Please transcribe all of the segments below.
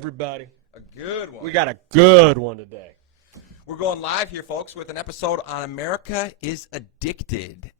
Everybody. A good one. We got a good one today. We're going live here, folks, with an episode on America is Addicted.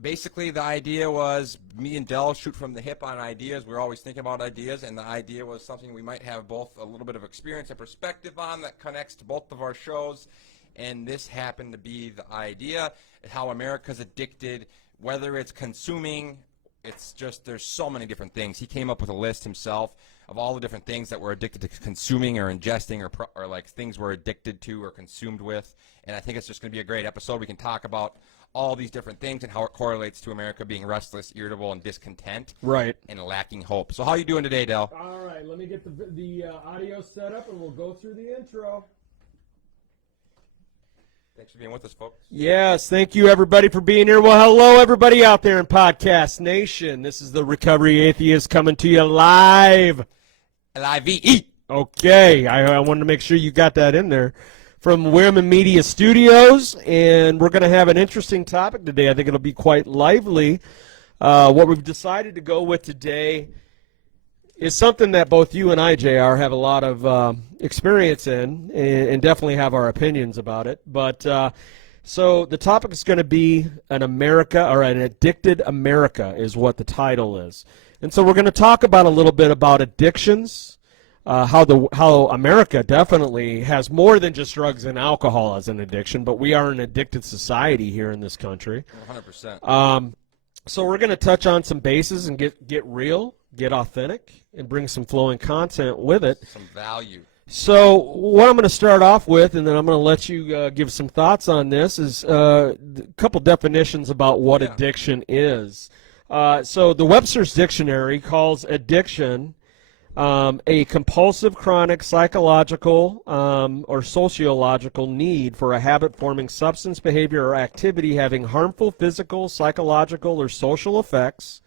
Basically, the idea was me and Del shoot from the hip on ideas. We're always thinking about ideas, and the idea was something we might have both a little bit of experience and perspective on that connects to both of our shows. And this happened to be the idea, how America's addicted, whether it's consuming. It's just there's so many different things. He came up with a list himself of all the different things that we're addicted to consuming or ingesting or like things we're addicted to or consumed with. And I think it's just going to be a great episode. We can talk about all these different things and how it correlates to America being restless, irritable, and discontent. Right. And lacking hope. So how are you doing today, Del? All right, let me get the audio set up and we'll go through the intro. Thanks for being with us, folks. Yes, thank you, everybody, for being here. Well, hello, everybody out there in Podcast Nation. This is the Recovery Atheist coming to you live. L-I-V-E. Okay, I wanted to make sure you got that in there. From Wierman Media Studios, and we're going to have an interesting topic today. I think it'll be quite lively. What we've decided to go with today is something that both you and I, JR, have a lot of experience in and definitely have our opinions about it. But so the topic is going to be an addicted America is what the title is. And so we're going to talk about a little bit about addictions, how America definitely has more than just drugs and alcohol as an addiction, but we are an addicted society here in this country. 100%. So we're going to touch on some bases and get real, get authentic, and bring some flowing content with it. Some value. So what I'm going to start off with, and then I'm going to let you give some thoughts on this, is a couple definitions about what addiction is. So the Webster's Dictionary calls addiction a compulsive, chronic, psychological or sociological need for a habit-forming substance, behavior, or activity having harmful physical, psychological, or social effects,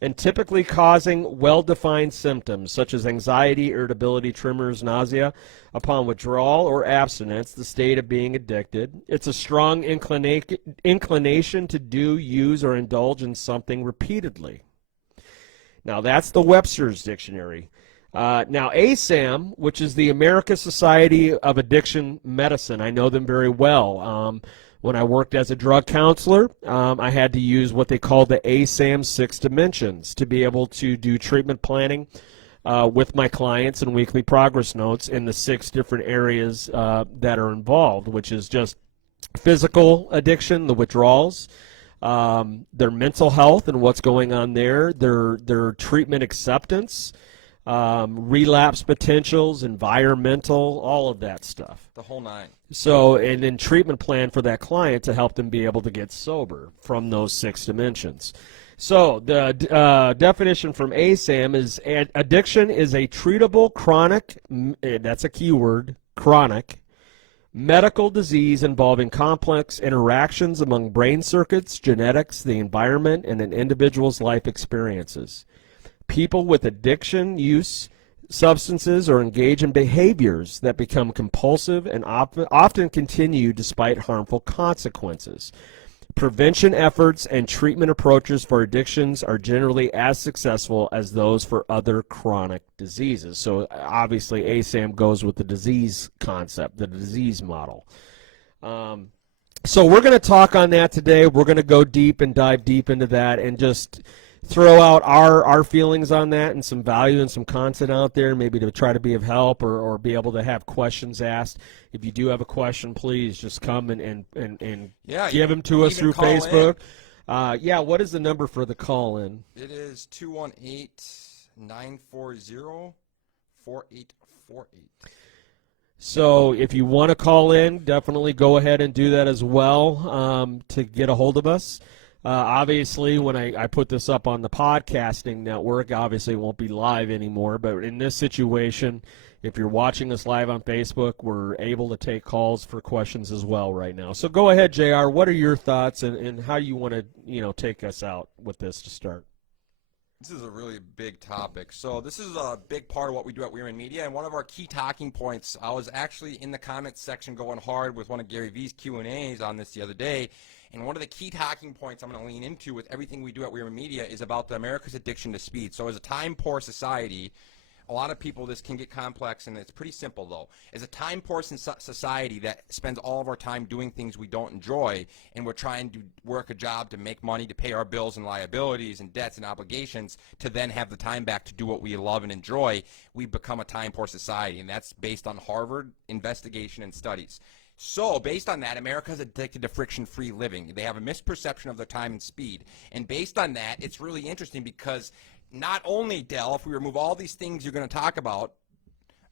and typically causing well-defined symptoms such as anxiety, irritability, tremors, nausea upon withdrawal or abstinence, the state of being addicted. It's a strong inclination to do, use, or indulge in something repeatedly. Now, that's the Webster's Dictionary. Now, ASAM, which is the American Society of Addiction Medicine, I know them very well. When I worked as a drug counselor, I had to use what they call the ASAM 6 dimensions to be able to do treatment planning with my clients and weekly progress notes in the 6 different areas that are involved, which is just physical addiction, the withdrawals, their mental health and what's going on there, their treatment acceptance, relapse potentials, environmental, all of that stuff. The whole nine. So, and then treatment plan for that client to help them be able to get sober from those 6 dimensions. So the definition from ASAM is addiction is a treatable chronic, that's a key word, chronic, medical disease involving complex interactions among brain circuits, genetics, the environment, and an individual's life experiences. People with addiction use substances or engage in behaviors that become compulsive and often continue despite harmful consequences. Prevention efforts and treatment approaches for addictions are generally as successful as those for other chronic diseases. So obviously ASAM goes with the disease concept, the disease model. So we're going to talk on that today. We're going to go deep and dive deep into that and just throw out our feelings on that and some value and some content out there, maybe to try to be of help or be able to have questions asked. If you do have a question, please just come and give them to us through Facebook. What is the number for the call-in? It is 218-940-4848. So if you want to call in, definitely go ahead and do that as well to get a hold of us. Obviously, when I put this up on the podcasting network, obviously it won't be live anymore. But in this situation, if you're watching us live on Facebook, we're able to take calls for questions as well right now. So go ahead, JR. What are your thoughts and how you want to take us out with this to start? This is a really big topic. So this is a big part of what we do at Wierman Media, and one of our key talking points, I was actually in the comments section going hard with one of Gary V's Q&As on this the other day, and one of the key talking points I'm going to lean into with everything we do at Wierman Media is about the America's addiction to speed. So as a time-poor society, a lot of people, this can get complex, and it's pretty simple, though. As a time-poor society that spends all of our time doing things we don't enjoy, and we're trying to work a job to make money to pay our bills and liabilities and debts and obligations to then have the time back to do what we love and enjoy, we become a time-poor society, and that's based on Harvard investigation and studies. So, based on that, America's addicted to friction-free living. They have a misperception of their time and speed. And based on that, it's really interesting because not only, Del, if we remove all these things you're going to talk about,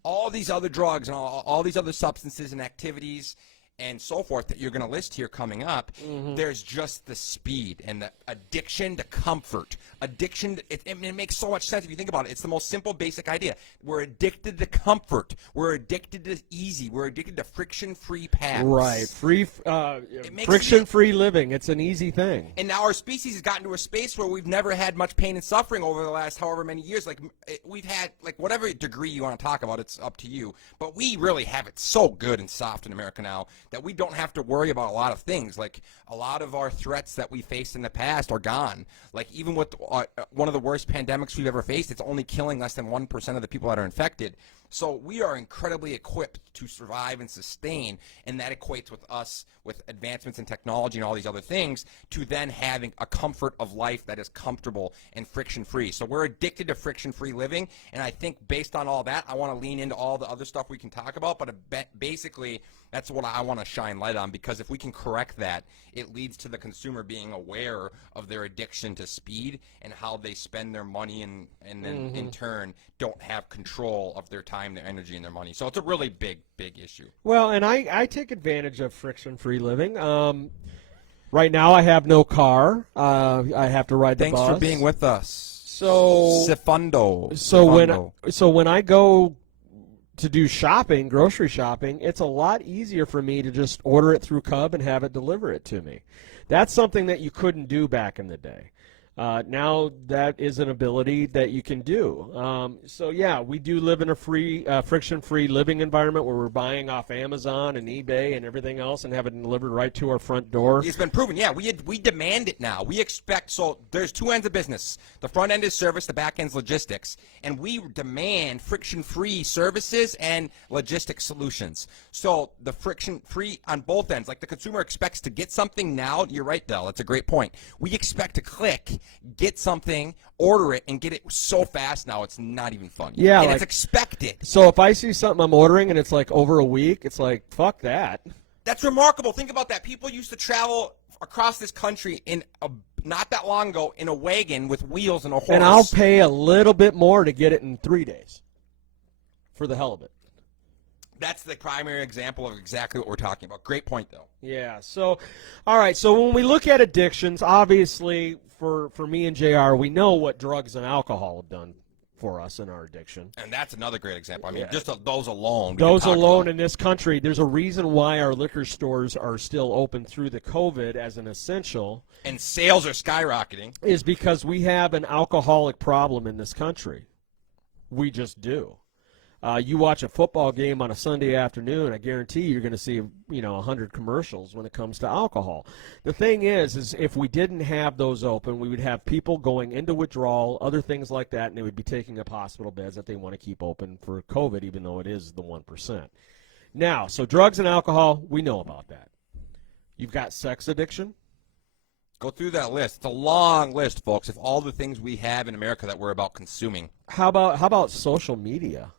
all these other drugs and all these other substances and activities and so forth that you're going to list here coming up, there's just the speed and the addiction to comfort. Addiction, it makes so much sense if you think about it. It's the most simple, basic idea. We're addicted to comfort. We're addicted to easy. We're addicted to friction-free paths. Right. Friction-free living. It's an easy thing. And now our species has gotten to a space where we've never had much pain and suffering over the last however many years. Like, we've had, like, whatever degree you want to talk about, it's up to you. But we really have it so good and soft in America now that we don't have to worry about a lot of things. Like, a lot of our threats that we faced in the past are gone. Like, even with one of the worst pandemics we've ever faced, it's only killing less than 1% of the people that are infected. So we are incredibly equipped to survive and sustain, and that equates with us, with advancements in technology and all these other things, to then having a comfort of life that is comfortable and friction-free. So we're addicted to friction-free living, and I think based on all that, I want to lean into all the other stuff we can talk about, but basically that's what I want to shine light on, because if we can correct that, it leads to the consumer being aware of their addiction to speed and how they spend their money and then in turn don't have control of their time, their energy, and their money. So it's a really big issue. Well, and I take advantage of friction-free living. Right now I have no car. I have to ride the bus. Thanks for being with us. So when I go to do shopping, grocery shopping, it's a lot easier for me to just order it through Cub and have it deliver it to me. That's something that you couldn't do back in the day. Now that is an ability that you can do. So yeah, we do live in a friction-free living environment where we're buying off Amazon and eBay and everything else and have it delivered right to our front door. It's been proven. Yeah, we demand it now. We expect. So there's two ends of business. The front end is service. The back end is logistics. And we demand friction-free services and logistics solutions. So the friction-free on both ends. Like the consumer expects to get something now. You're right, Del. That's a great point. We expect to click, get something, order it, and get it so fast now it's not even funny. Yeah, and it's expected. So if I see something I'm ordering and it's like over a week, it's like, fuck that. That's remarkable. Think about that. People used to travel across this country not that long ago in a wagon with wheels and a horse. And I'll pay a little bit more to get it in 3 days for the hell of it. That's the primary example of exactly what we're talking about. Great point, though. Yeah. So, all right. So when we look at addictions, obviously for me and JR, we know what drugs and alcohol have done for us in our addiction. And that's another great example. I mean, just those alone. Those alone in this country, there's a reason why our liquor stores are still open through the COVID as an essential. And sales are skyrocketing. Is because we have an alcoholic problem in this country. We just do. You watch a football game on a Sunday afternoon, I guarantee you're going to see 100 commercials when it comes to alcohol. The thing is if we didn't have those open, we would have people going into withdrawal, other things like that, and they would be taking up hospital beds that they want to keep open for COVID, even though it is the 1%. Now, so drugs and alcohol, we know about that. You've got sex addiction. Go through that list. It's a long list, folks, of all the things we have in America that we're about consuming. How about social media?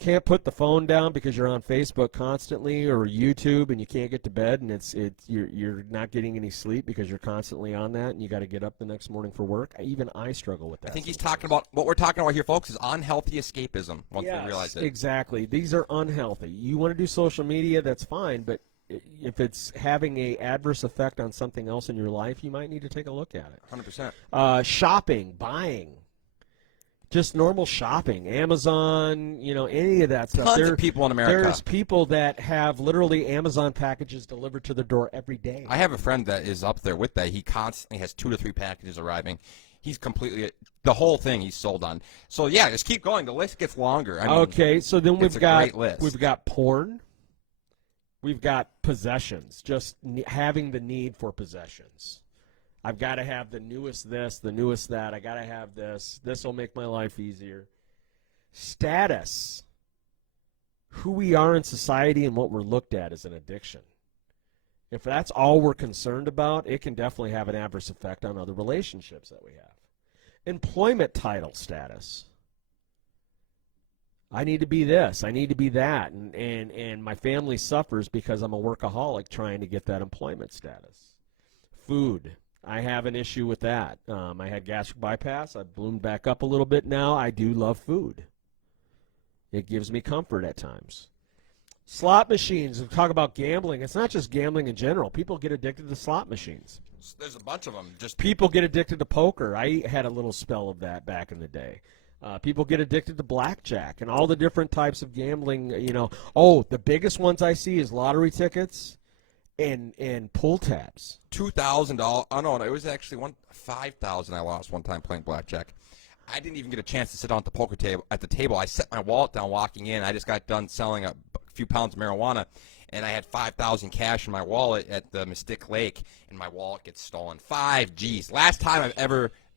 Can't put the phone down because you're on Facebook constantly or YouTube and you can't get to bed and you're not getting any sleep because you're constantly on that and you got to get up the next morning for work. Even I struggle with that. I think he's talking about what we're talking about here, folks, is unhealthy escapism. Once we realize it. Exactly. These are unhealthy. You want to do social media, that's fine, but if it's having an adverse effect on something else in your life, you might need to take a look at it. 100%. Shopping, buying. Just normal shopping, Amazon, any of that stuff. Tons of people in America. There's people that have literally Amazon packages delivered to their door every day. I have a friend that is up there with that. He constantly has 2 to 3 packages arriving. He's completely the whole thing he's sold on. So yeah, just keep going. The list gets longer. I mean, okay, so then we've got porn. We've got possessions, just having the need for possessions. I've got to have the newest this, the newest that. I got to have this. This will make my life easier. Status. Who we are in society and what we're looked at is an addiction. If that's all we're concerned about, it can definitely have an adverse effect on other relationships that we have. Employment title status. I need to be this. I need to be that. And my family suffers because I'm a workaholic trying to get that employment status. Food. I have an issue with that. I had gastric bypass. I've bloomed back up a little bit now. I do love food. It gives me comfort at times. Slot machines. We talk about gambling. It's not just gambling in general. People get addicted to slot machines. There's a bunch of them. Just people get addicted to poker. I had a little spell of that back in the day. People get addicted to blackjack and all the different types of gambling. The biggest ones I see is lottery tickets and pull tabs. $2,000. Oh no, it was actually $5,000 I lost one time playing blackjack. I didn't even get a chance to sit down at the poker table. At the table, I set my wallet down walking in. I just got done selling a few pounds of marijuana, and I had $5,000 cash in my wallet at the Mystic Lake, and my wallet gets stolen. 5 G's. Last time I've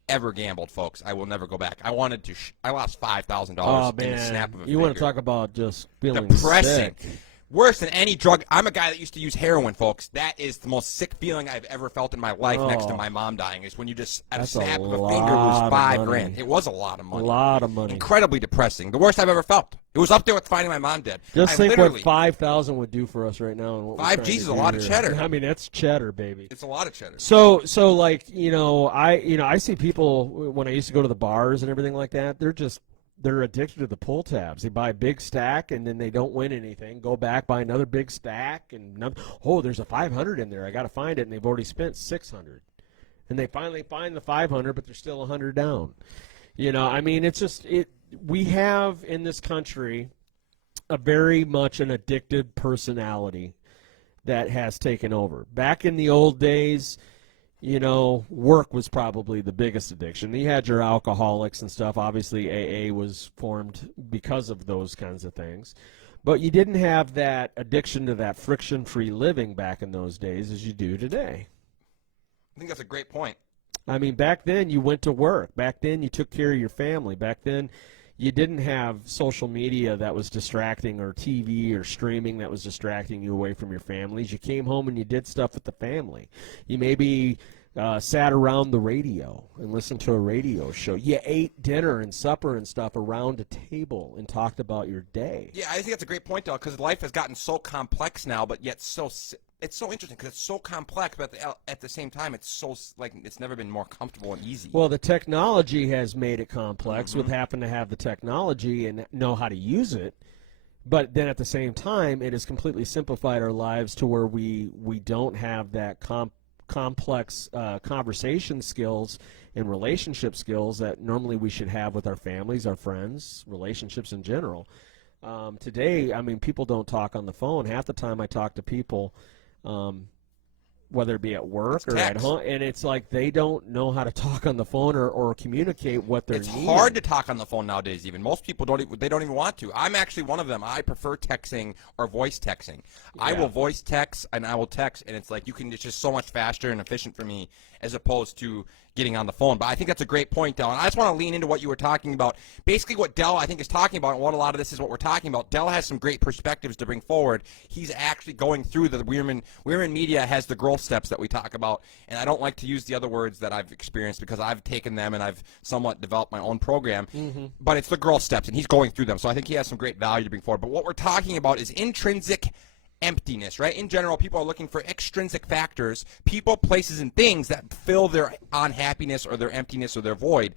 ever gambled, folks. I will never go back. I wanted to. I lost $5,000 in a snap of a finger. You want to talk about just feeling depressing. sick. Worse than any drug. I'm a guy that used to use heroin, folks. That is the most sick feeling I've ever felt in my life next to my mom dying, is when you just, at a snap of a finger, lose $5,000. It was a lot of money. A lot of money. Incredibly depressing. The worst I've ever felt. It was up there with finding my mom dead. Just think what $5,000 would do for us right now. And what 5 G's is a lot of cheddar. I mean, that's cheddar, baby. It's a lot of cheddar. So like, I see people when I used to go to the bars and everything like that, they're addicted to the pull tabs. They buy a big stack, and then they don't win anything. Go back, buy another big stack, and there's a 500 in there. I got to find it, and they've already spent 600. And they finally find the 500, but they're still 100 down. It's just we have in this country a very much an addicted personality that has taken over. Back in the old days, work was probably the biggest addiction. You had your alcoholics and stuff. Obviously, AA was formed because of those kinds of things. But you didn't have that addiction to that friction-free living back in those days as you do today. I think that's a great point. I mean, back then you went to work. Back then you took care of your family. Back then you didn't have social media that was distracting, or TV or streaming that was distracting you away from your families. You came home and you did stuff with the family. You maybe sat around the radio and listened to a radio show. You ate dinner and supper and stuff around a table and talked about your day. Yeah, I think that's a great point, though, because life has gotten so complex now, but yet it's so interesting because it's so complex, but at the same time, it's so it's never been more comfortable and easy. Well, the technology has made it complex. With happen to have the technology and know how to use it, but then at the same time, it has completely simplified our lives to where we don't have that complex conversation skills and relationship skills that normally we should have with our families, our friends, relationships in general. Today, I mean, people don't talk on the phone. Half the time I talk to people, whether it be at work or at home, and it's like they don't know how to talk on the phone or communicate what they're needing. It's hard to talk on the phone nowadays. Even most people don't even want to. I'm actually one of them. I prefer texting or voice texting. Yeah. I will voice text and I will text, and it's like it's just so much faster and efficient for me as opposed to getting on the phone. But I think that's a great point, Del. And I just want to lean into what you were talking about. Basically what Del, I think, is talking about, and what a lot of this is what we're talking about. Del has some great perspectives to bring forward. He's actually going through the Wierman Media has the growth steps that we talk about, and I don't like to use the other words that I've experienced because I've taken them and I've somewhat developed my own program. But it's the growth steps, and he's going through them. So I think he has some great value to bring forward. But what we're talking about is intrinsic emptiness, right? In general, people are looking for extrinsic factors, people, places, and things that fill their unhappiness or their emptiness or their void.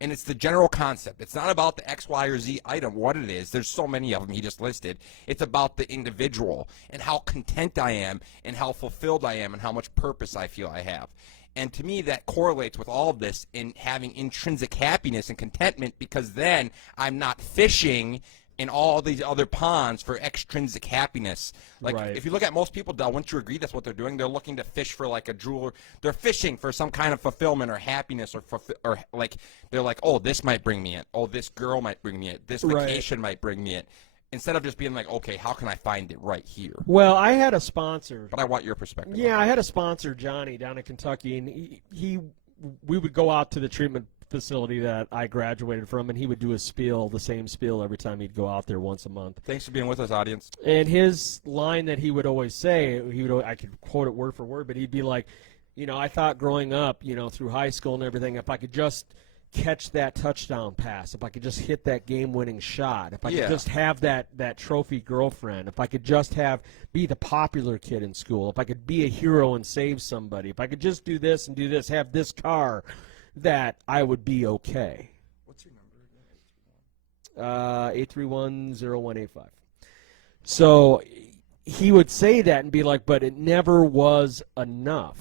And it's the general concept. It's not about the X, Y, or Z item, what it is. There's so many of them he just listed. It's about the individual and how content I am and how fulfilled I am and how much purpose I feel I have. And to me, that correlates with all of this in having intrinsic happiness and contentment, because then I'm not fishing in all these other ponds for extrinsic happiness. If you look at most people, Del, wouldn't you agree that's what they're doing? They're looking to fish for like a jeweler. They're fishing for some kind of fulfillment or happiness, or like they're like, oh, this might bring me in. Oh, this girl might bring me in. This vacation might bring me in. instead of just being like, okay, how can I find it right here? Well, I had a sponsor. But I want your perspective. Yeah, I had a sponsor, Johnny, down in Kentucky, and we would go out to the treatment facility that I graduated from, and he would do a spiel, the same spiel every time he'd go out there once a month. Thanks for being with us, audience. And his line that he would always say, I could quote it word for word, but he'd be like, I thought growing up, through high school and everything, if I could just catch that touchdown pass, if I could just hit that game-winning shot, if I could just have that trophy girlfriend, if I could just be the popular kid in school, if I could be a hero and save somebody, if I could just do this and do this, have this car, that I would be okay. What's your number again? 831-0185. So he would say that and be like, but it never was enough.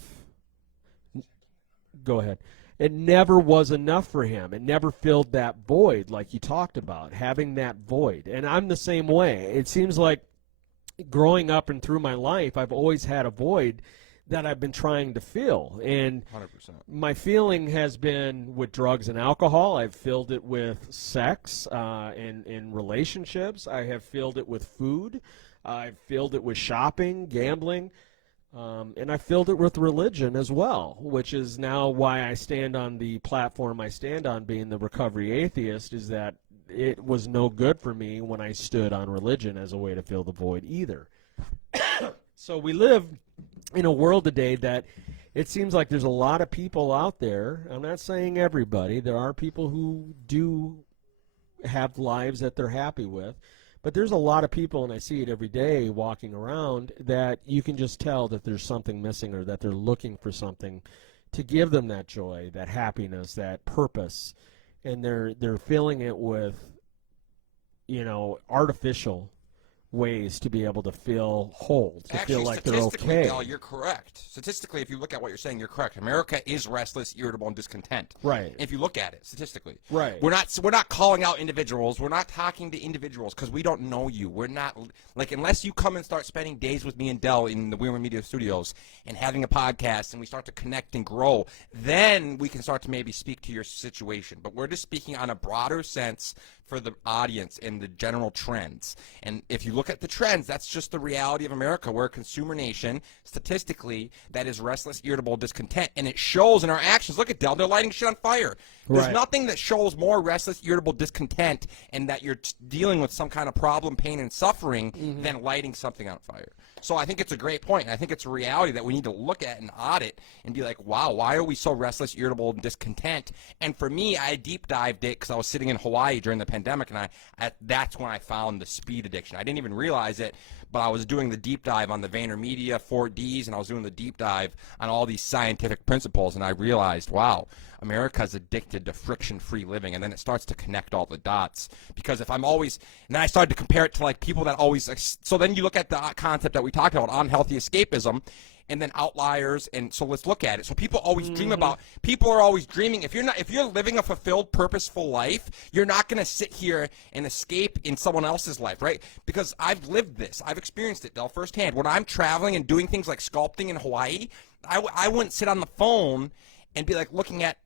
Go ahead. It never was enough for him. It never filled that void like you talked about, having that void. And I'm the same way. It seems like growing up and through my life, I've always had a void that I've been trying to fill. And 100%. my feeling has been with drugs and alcohol. I've filled it with sex in relationships. I have filled it with food. I've filled it with shopping, gambling. And I filled it with religion as well, which is now why I stand on the platform I stand on, being the Recovery Atheist, is that it was no good for me when I stood on religion as a way to fill the void either. So we live in a world today that it seems like there's a lot of people out there. I'm not saying everybody. There are people who do have lives that they're happy with. But there's a lot of people, and I see it every day walking around, that you can just tell that there's something missing or that they're looking for something to give them that joy, that happiness, that purpose. And they're filling it with, artificial ways to be able to feel whole, to feel like they're okay. Del, you're correct. Statistically, if you look at what you're saying, you're correct. America is restless, irritable, and discontent. Right. If you look at it statistically. Right. We're not calling out individuals. We're not talking to individuals because we don't know you. We're not unless you come and start spending days with me and Del in the Wierman Media Studios and having a podcast and we start to connect and grow, then we can start to maybe speak to your situation. But we're just speaking on a broader sense for the audience and the general trends. And if you look at the trends, that's just the reality of America. We're a consumer nation, statistically, that is restless, irritable, discontent. And it shows in our actions. Look at Del, they're lighting shit on fire. There's nothing that shows more restless, irritable, discontent and that you're dealing with some kind of problem, pain, and suffering than lighting something on fire. So I think it's a great point. And I think it's a reality that we need to look at and audit and be like, wow, why are we so restless, irritable, and discontent? And for me, I deep dived it because I was sitting in Hawaii during the pandemic, and that's when I found the speed addiction. I didn't even realize it, but I was doing the deep dive on the Wierman Media 4Ds, and I was doing the deep dive on all these scientific principles, and I realized, wow, America's addicted to friction-free living, and then it starts to connect all the dots. Because if I'm always, and then I started to compare it to like people that always, so then you look at the concept that we talked about, unhealthy escapism, and then outliers, and so let's look at it. So people always dream about, people are always dreaming. If you're living a fulfilled, purposeful life, you're not going to sit here and escape in someone else's life, right? Because I've lived this. I've experienced it, Del, firsthand. When I'm traveling and doing things like sculpting in Hawaii, I wouldn't sit on the phone and be like looking at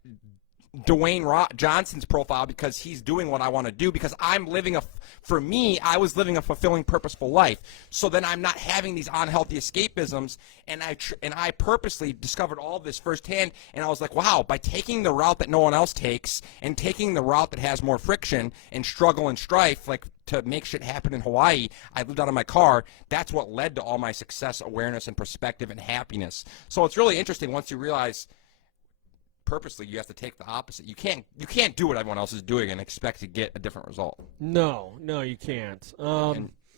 Dwayne Johnson's profile because he's doing what I want to do, because I'm living for me, I was living a fulfilling, purposeful life. So then I'm not having these unhealthy escapisms, and I purposely discovered all this firsthand, and I was like, wow, by taking the route that no one else takes and taking the route that has more friction and struggle and strife, like to make shit happen in Hawaii, I lived out of my car. That's what led to all my success, awareness, and perspective and happiness. So it's really interesting once you realize purposely you have to take the opposite. You can't do what everyone else is doing and expect to get a different result. No, you can't.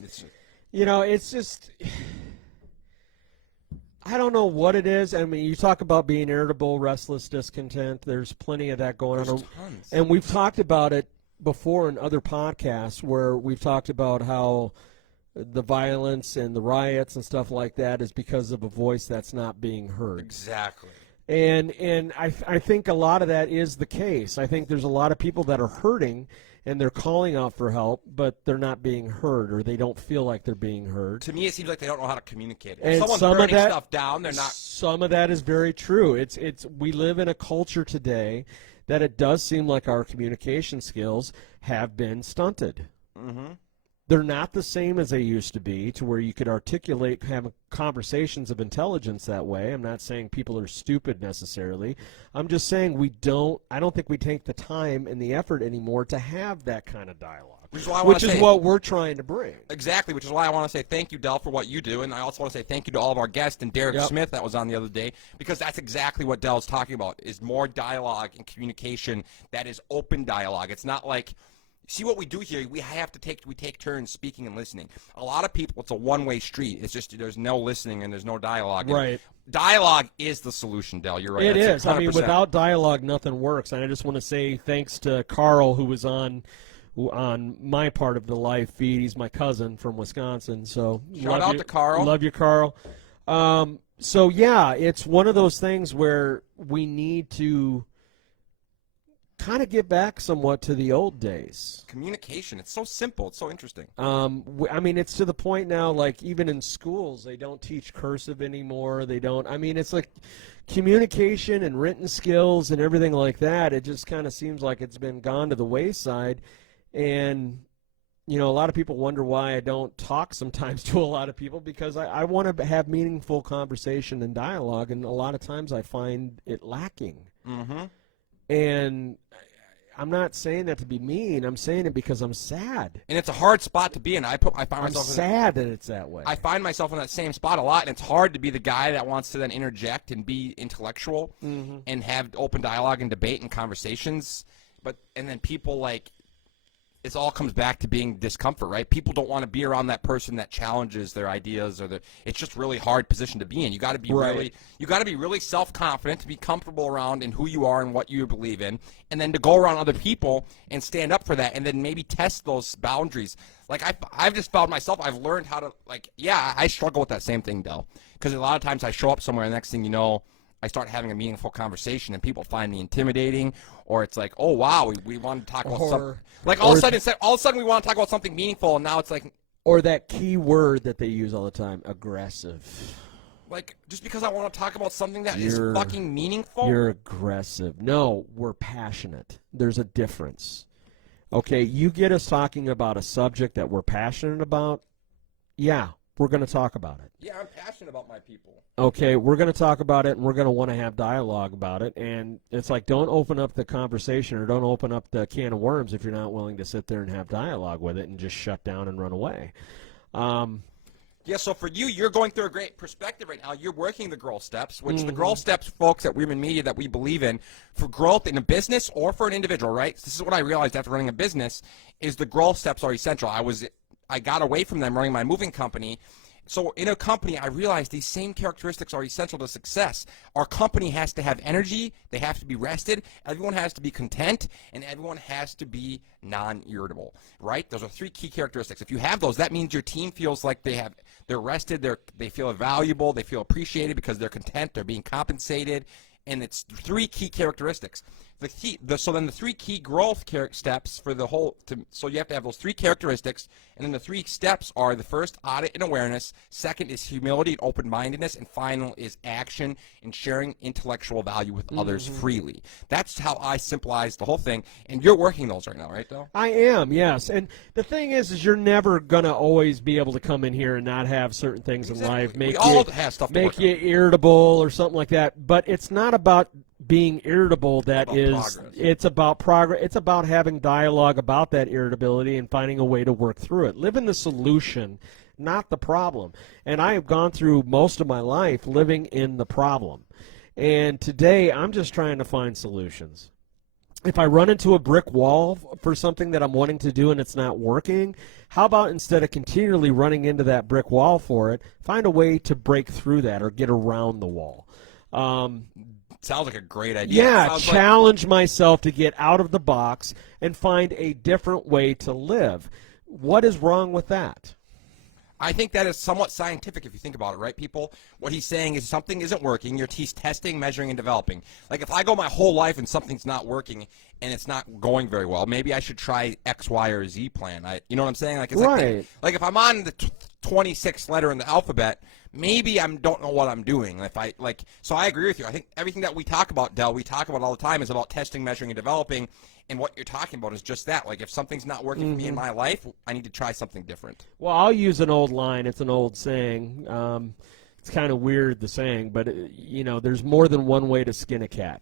It's just, I don't know what it is. I mean, you talk about being irritable, restless, discontent. There's plenty of that going on. Tons. And we've talked about it before in other podcasts where we've talked about how the violence and the riots and stuff like that is because of a voice that's not being heard. Exactly. And I think a lot of that is the case. I think there's a lot of people that are hurting and they're calling out for help, but they're not being heard, or they don't feel like they're being heard. To me, it seems like they don't know how to communicate. If and someone's burning stuff down, they're not. Some of that is very true. We live in a culture today that it does seem like our communication skills have been stunted. Mm-hmm. They're not the same as they used to be, to where you could articulate, have conversations of intelligence that way. I'm not saying people are stupid necessarily. I'm just saying I don't think we take the time and the effort anymore to have that kind of dialogue. Which is what we're trying to bring. Exactly, which is why I want to say thank you, Del, for what you do, and I also want to say thank you to all of our guests and Derek Smith that was on the other day, because that's exactly what Del's talking about, is more dialogue and communication that is open dialogue. It's not like, see what we do here, we take turns speaking and listening. A lot of people, it's a one-way street. It's just there's no listening and there's no dialogue. Right. And dialogue is the solution, Del. You're right. It That's is. 100%. I mean, without dialogue, nothing works. And I just want to say thanks to Carl, who was on my part of the live feed. He's my cousin from Wisconsin. So shout out to Carl. Love you, Carl. So yeah, it's one of those things where we need to kind of get back somewhat to the old days. Communication. It's so simple. It's so interesting. I mean, it's to the point now, like even in schools, they don't teach cursive anymore. They don't. I mean, it's like communication and written skills and everything like that. It just kind of seems like it's been gone to the wayside. And, you know, a lot of people wonder why I don't talk sometimes to a lot of people, because I want to have meaningful conversation and dialogue, and a lot of times I find it lacking. Mm-hmm. And I'm not saying that to be mean. I'm saying it because I'm sad. And it's a hard spot to be in. I find myself sad that it's that way. I find myself in that same spot a lot, and it's hard to be the guy that wants to then interject and be intellectual and have open dialogue and debate and conversations. And then people like, it all comes back to being discomfort, right? People don't want to be around that person that challenges their ideas, it's just really hard position to be in. You got to be really self-confident to be comfortable around in who you are and what you believe in, and then to go around other people and stand up for that, and then maybe test those boundaries. Like I've just found myself, I've learned how to, like, yeah, I struggle with that same thing, Del, because a lot of times I show up somewhere, and the next thing you know, I start having a meaningful conversation, and people find me intimidating, or it's like, oh wow, we want to talk about something. Like all of a sudden we want to talk about something meaningful, and now it's like, or that key word that they use all the time, aggressive. Like, just because I want to talk about something that is fucking meaningful, you're aggressive. No, we're passionate. There's a difference. Okay, you get us talking about a subject that we're passionate about. Yeah, we're going to talk about it. Yeah, I'm passionate about my people. Okay, we're going to talk about it, and we're going to want to have dialogue about it. And it's like, don't open up the conversation or don't open up the can of worms if you're not willing to sit there and have dialogue with it and just shut down and run away. Yeah, so for you, you're going through a great perspective right now. You're working the growth steps, which the growth steps, folks, at Wierman Media that we believe in for growth in a business or for an individual, right? This is what I realized after running a business is the growth steps are essential. I got away from them running my moving company. So in a company, I realized these same characteristics are essential to success. Our company has to have energy, they have to be rested, everyone has to be content, and everyone has to be non-irritable, right? Those are three key characteristics. If you have those, that means your team feels like they're rested, they feel valuable, they feel appreciated because they're content, they're being compensated, and it's three key characteristics. So then the three key growth steps for the whole, so you have to have those three characteristics, and then the three steps are the first, audit and awareness, second is humility and open-mindedness, and final is action and sharing intellectual value with others freely. That's how I simplified the whole thing, and you're working those right now, right, Del? I am, yes. And the thing is you're never going to always be able to come in here and not have certain things in life make you irritable or something like that, but it's not about being irritable. It's about progress. It's about having dialogue about that irritability and finding a way to work through it. Live in the solution, not the problem. And I have gone through most of my life living in the problem. And today I'm just trying to find solutions. If I run into a brick wall for something that I'm wanting to do and it's not working, how about instead of continually running into that brick wall for it, find a way to break through that or get around the wall. Sounds like a great idea. Yeah, challenge myself to get out of the box and find a different way to live. What is wrong with that? I think that is somewhat scientific if you think about it, right, people? What he's saying is something isn't working. He's testing, measuring, and developing. Like if I go my whole life and something's not working and it's not going very well, maybe I should try X, Y, or Z plan. You know what I'm saying? Like, it's right. Like if I'm on the 26th letter in the alphabet, maybe I don't know what I'm doing. So I agree with you. I think everything that we talk about, Del, we talk about all the time is about testing, measuring, and developing. And what you're talking about is just that. Like, if something's not working for me in my life, I need to try something different. Well, I'll use an old line. It's an old saying. It's kind of weird, the saying, but, there's more than one way to skin a cat.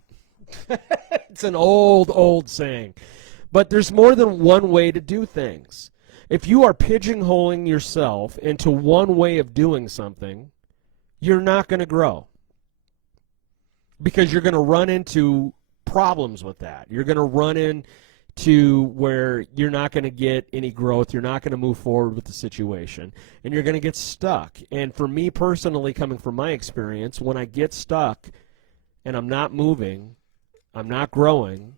It's an old saying. But there's more than one way to do things. If you are pigeonholing yourself into one way of doing something, you're not going to grow. Because you're going to run into problems with that. You're going to run into where you're not going to get any growth. You're not going to move forward with the situation. And you're going to get stuck. And for me personally, coming from my experience, when I get stuck and I'm not moving, I'm not growing,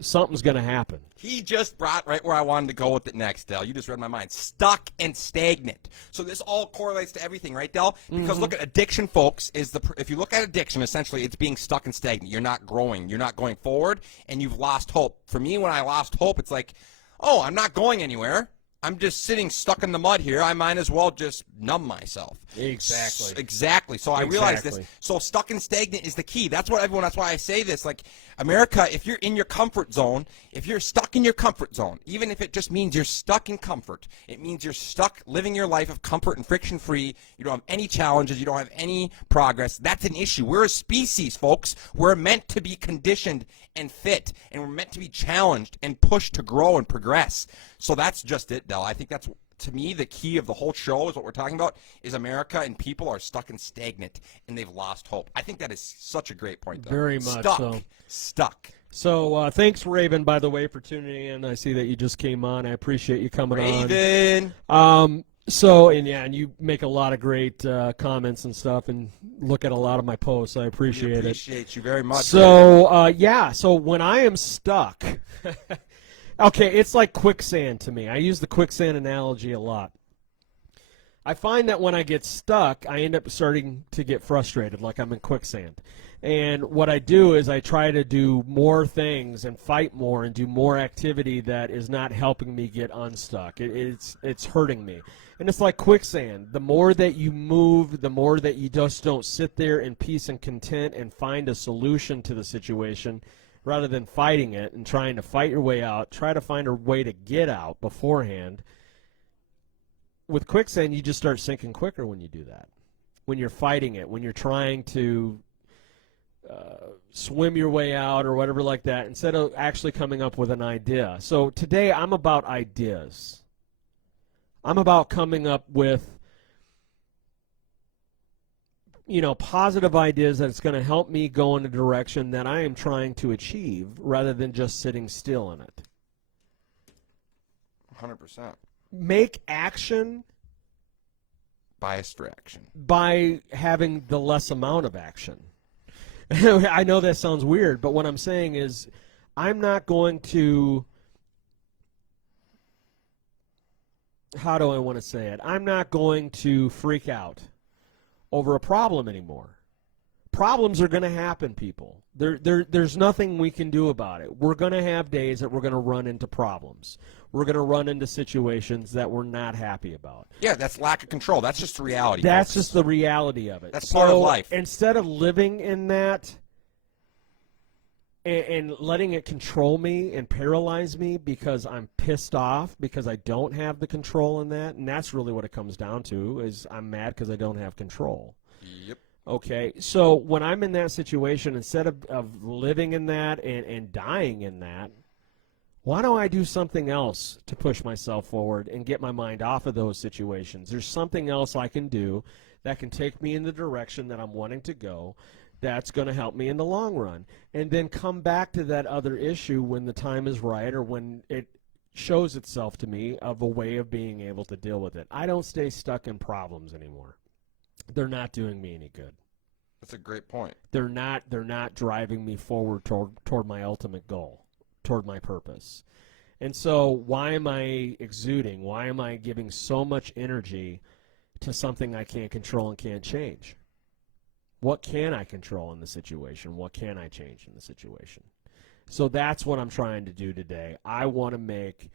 something's going to happen. He just brought right where I wanted to go with it next, Del. You just read my mind. Stuck and stagnant. So this all correlates to everything, right, Del? Because look at addiction, folks. If you look at addiction, essentially it's being stuck and stagnant. You're not growing. You're not going forward, and you've lost hope. For me, when I lost hope, it's like, oh, I'm not going anywhere. I'm just sitting stuck in the mud here. I might as well just numb myself. Exactly. So I realized this. So stuck and stagnant is the key. That's why I say this. Like, America, if you're in your comfort zone, if you're stuck in your comfort zone, even if it just means you're stuck in comfort, it means you're stuck living your life of comfort and friction-free. You don't have any challenges. You don't have any progress. That's an issue. We're a species, folks. We're meant to be conditioned and fit, and we're meant to be challenged and pushed to grow and progress. So that's just it, Del. I think that's, to me, the key of the whole show is what we're talking about is America and people are stuck and stagnant, and they've lost hope. I think that is such a great point, Del. Very much Stuck. So thanks, Raven, by the way, for tuning in. I see that you just came on. I appreciate you coming on. Raven. And you make a lot of great comments and stuff and look at a lot of my posts. I appreciate it. Appreciate you very much. So when I am stuck, okay, it's like quicksand to me. I use the quicksand analogy a lot. I find that when I get stuck, I end up starting to get frustrated, like I'm in quicksand. And what I do is I try to do more things and fight more and do more activity that is not helping me get unstuck. It's hurting me. And it's like quicksand. The more that you move, the more that you just don't sit there in peace and content and find a solution to the situation rather than fighting it and trying to fight your way out, try to find a way to get out beforehand. With quicksand, you just start sinking quicker when you do that. When you're fighting it, when you're trying to swim your way out or whatever like that, instead of actually coming up with an idea. So today I'm about ideas. I'm about coming up with, positive ideas that's going to help me go in a direction that I am trying to achieve rather than just sitting still in it. 100%. Make action biased for action by having the less amount of action. I know that sounds weird, but what I'm saying is I'm not going to, how do I want to say it? I'm not going to freak out over a problem anymore. Problems are going to happen, people. There's nothing we can do about it. We're going to have days that we're going to run into problems. We're going to run into situations that we're not happy about. Yeah, that's lack of control. That's just the reality. That's folks. just the reality of it. That's part of life. Instead of living in that and letting it control me and paralyze me because I'm pissed off because I don't have the control in that, and that's really what it comes down to, is I'm mad because I don't have control. Yep. Okay, so when I'm in that situation, instead of living in that and dying in that, why don't I do something else to push myself forward and get my mind off of those situations? There's something else I can do that can take me in the direction that I'm wanting to go that's going to help me in the long run. And then come back to that other issue when the time is right or when it shows itself to me of a way of being able to deal with it. I don't stay stuck in problems anymore. They're not doing me any good. That's a great point. They're not driving me forward toward my ultimate goal, toward my purpose. And so why am I exuding? Why am I giving so much energy to something I can't control and can't change? What can I control in the situation? What can I change in the situation? So that's what I'm trying to do today. I want to make